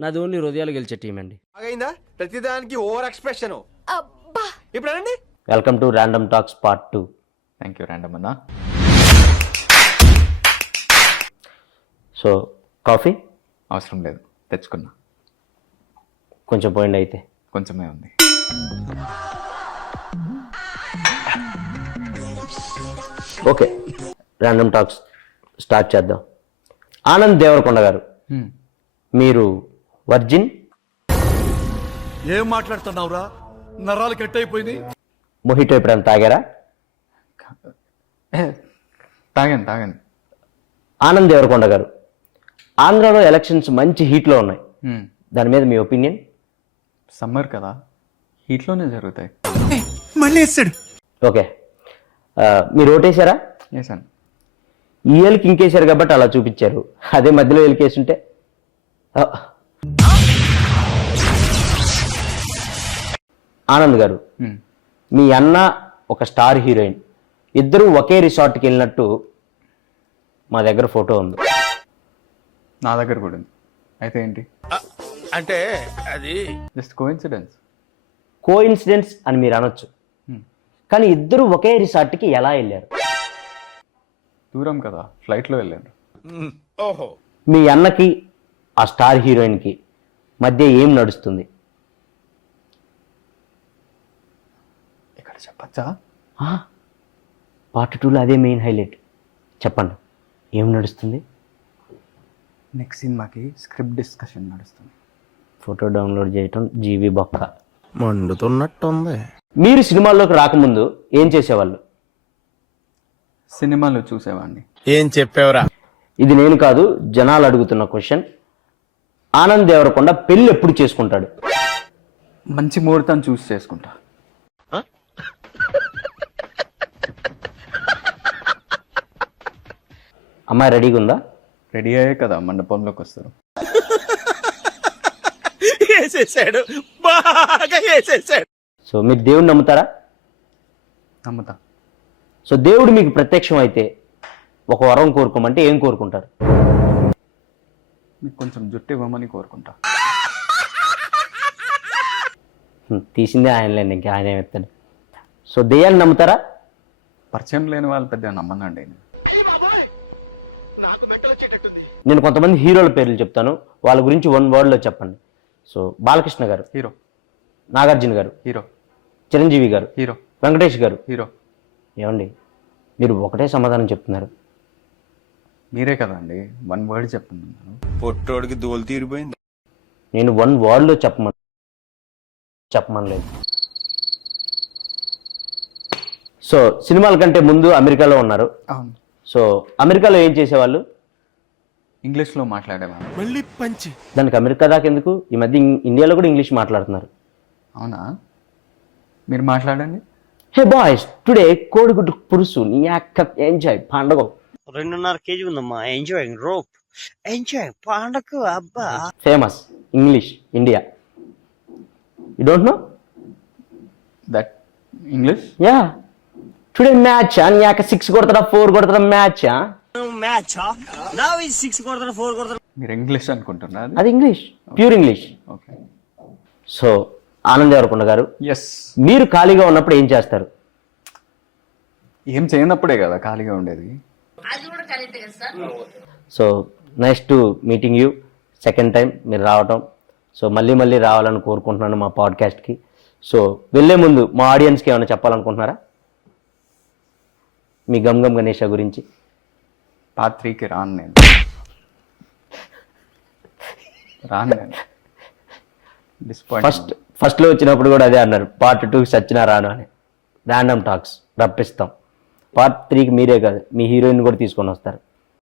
నాది ఓన్లీ హృదయాలు గెలిచే టీం అండి. ప్రతిదానికి ఓవర్ ఎక్స్ప్రెషన్. ఇప్పుడు అనండి. Welcome to random talks part 2. Thank you random అన్న. సో కాఫీ అవసరం లేదు, తెచ్చుకున్నా. కొంచెం పోయింది అయితే. కొంచెమే ఉంది. ఓకే, ర్యాండమ్ టాక్స్ స్టార్ట్ చేద్దాం. ఆనంద్ దేవరకొండ గారు, మీరు వర్జిన్? ఏం మాట్లాడుతున్నావురా, నరాలు కట్ అయిపోయింది. మొహిటో ఎప్పుడైనా తాగారా? తాగాను. ఆనంద్ దేవరకొండ గారు, ఆంధ్రాలో ఎలక్షన్స్ మంచి హీట్లో ఉన్నాయి, దాని మీద మీ ఒపీనియన్? సమ్మర్ కదా, హీట్లోనే జరుగుతాయి. మళ్ళీ వేస్తాడు. ఓకే, మీరు ఓటేశారా? వేసాను. ఈ ఏళ్ళకి ఇంకేశారు కాబట్టి అలా చూపించారు, అదే మధ్యలో ఏళ్ళకేసుంటే. ఆనంద్ గారు, మీ అన్న ఒక స్టార్ హీరోయిన్, ఇద్దరు ఒకే రిసార్ట్కి వెళ్ళినట్టు మా దగ్గర ఫోటో ఉంది. నా దగ్గర కూడా ఉంది. అయితే ఏంటి? అంటే అది జస్ట్ కోఇన్సిడెన్స్. కోఇన్సిడెన్స్ అని మీరు అనొచ్చు, కానీ ఇద్దరు ఒకే రిసార్ట్కి ఎలా వెళ్ళారు? దూరం కదా, ఫ్లైట్లో వెళ్ళాను. ఓహో, మీ అన్నకి ఆ స్టార్ హీరోయిన్కి మధ్య ఏం నడుస్తుంది? ఇక్కడ చెప్పచ్చా? పార్ట్ 2లో అదే మెయిన్ హైలైట్. చెప్పండి, ఏం నడుస్తుంది? నెక్స్ట్ సినిమాకి స్క్రిప్ట్ డిస్కషన్ నడుస్తుంది. ఫోటో డౌన్లోడ్ చేయటం జీవి బొక్క మండుతున్నట్టుంది. మీరు సినిమాల్లోకి రాకముందు ఏం చేసేవాళ్ళు? సినిమాలు చూసేవాడిని. ఏం చెప్పావురా? ఇది నేను కాదు, జనాలు అడుగుతున్న క్వశ్చన్. ఆనంద్ దేవరకొండ పెళ్ళి ఎప్పుడు చేసుకుంటాడు? మంచి ముహూర్తం చూసి చేసుకుంటా. అమ్మాయి రెడీగా ఉందా? రెడీ అయ్యే కదా మండపంలోకి వస్తారు. వేసేసాడు, బాగా వేసేసాడు. సో మీరు దేవుడిని నమ్ముతారా? నమ్ముతా. సో దేవుడు మీకు ప్రత్యక్షం అయితే ఒక వరం కోరుకోమంటే ఏం కోరుకుంటారు? మీకు కొంచెం జుట్టు ఇవ్వమని కోరుకుంటా. తీసిందే ఆయనలేండి, ఇంకా ఆయన ఏమెత్తాడు. సో దెయ్యాన్ని నమ్ముతారా? పరిచయం లేని వాళ్ళు పెద్దగా నమ్మనండి. నేను కొంతమంది హీరోల పేర్లు చెప్తాను, వాళ్ళ గురించి 1 wordలో చెప్పండి. సో బాలకృష్ణ గారు హీరో, నాగార్జున గారు హీరో, చిరంజీవి గారు హీరో, వెంకటేష్ గారు హీరో. ఏమండి మీరు ఒకటే సమాధానం చెప్తున్నారు? మీరే కదండి 1 word చెప్తున్నాను. పొట్టోడికి దోలు తీరిపోయింది. నేను 1 wordలో చెప్పమనలేదు. సో సినిమాల కంటే ముందు అమెరికాలో ఉన్నారు. అవును. సో అమెరికాలో ఏం చేసేవాళ్ళు? ఇంగ్లీష్లో మాట్లాడేవాడిని. మళ్ళీ పంచి. దానికి అమెరికా దాకా ఎందుకు? ఈ మధ్య ఇండియాలో కూడా ఇంగ్లీష్ మాట్లాడుతున్నారు. అవునా? మీరు మాట్లాడండి. హే బాయ్స్, టుడే కోడిగుడ్డు పురుసు నీ అక్క ఎంజాయ్ పండగ. 2.5 kg ఉందమ్మా. ఎంజాయింగ్ రోప్, ఎంజాయ్ పండగ. అబ్బా famous English India. You don't know that English? Yeah, today match నీ అక్క 6 కొడతారా 4 కొడతారా మ్యాచ్? మ్యాచ్ నా 6 కొడతారు 4 కొడతారు. మీరు ఇంగ్లీష్ అనుకుంటున్నారు? అది English, pure English. Okay. So Anand Deverakonda garu, yes. మీరు ఖాళీగా ఉన్నప్పుడు ఏం చేస్తారు? ఏం చేయనప్పుడే కదా ఖాళీగా ఉండేది. So nice to meeting you second time మీరు రావటం. సో మళ్ళీ రావాలని కోరుకుంటున్నాను మా పాడ్కాస్ట్కి. సో వెళ్ళే ముందు మా ఆడియన్స్కి ఏమైనా చెప్పాలనుకుంటున్నారా మీ గమ్ గణేష గురించి? పార్ట్ 3కి రాను నేను. ఫస్ట్లో వచ్చినప్పుడు కూడా అదే అన్నారు, పార్ట్ 2కి సచ్చినా రాను అని. Random talks రప్పిస్తాం. పార్ట్ 3కి మీరే కాదు, మీ హీరోయిన్ కూడా తీసుకొని వస్తారు.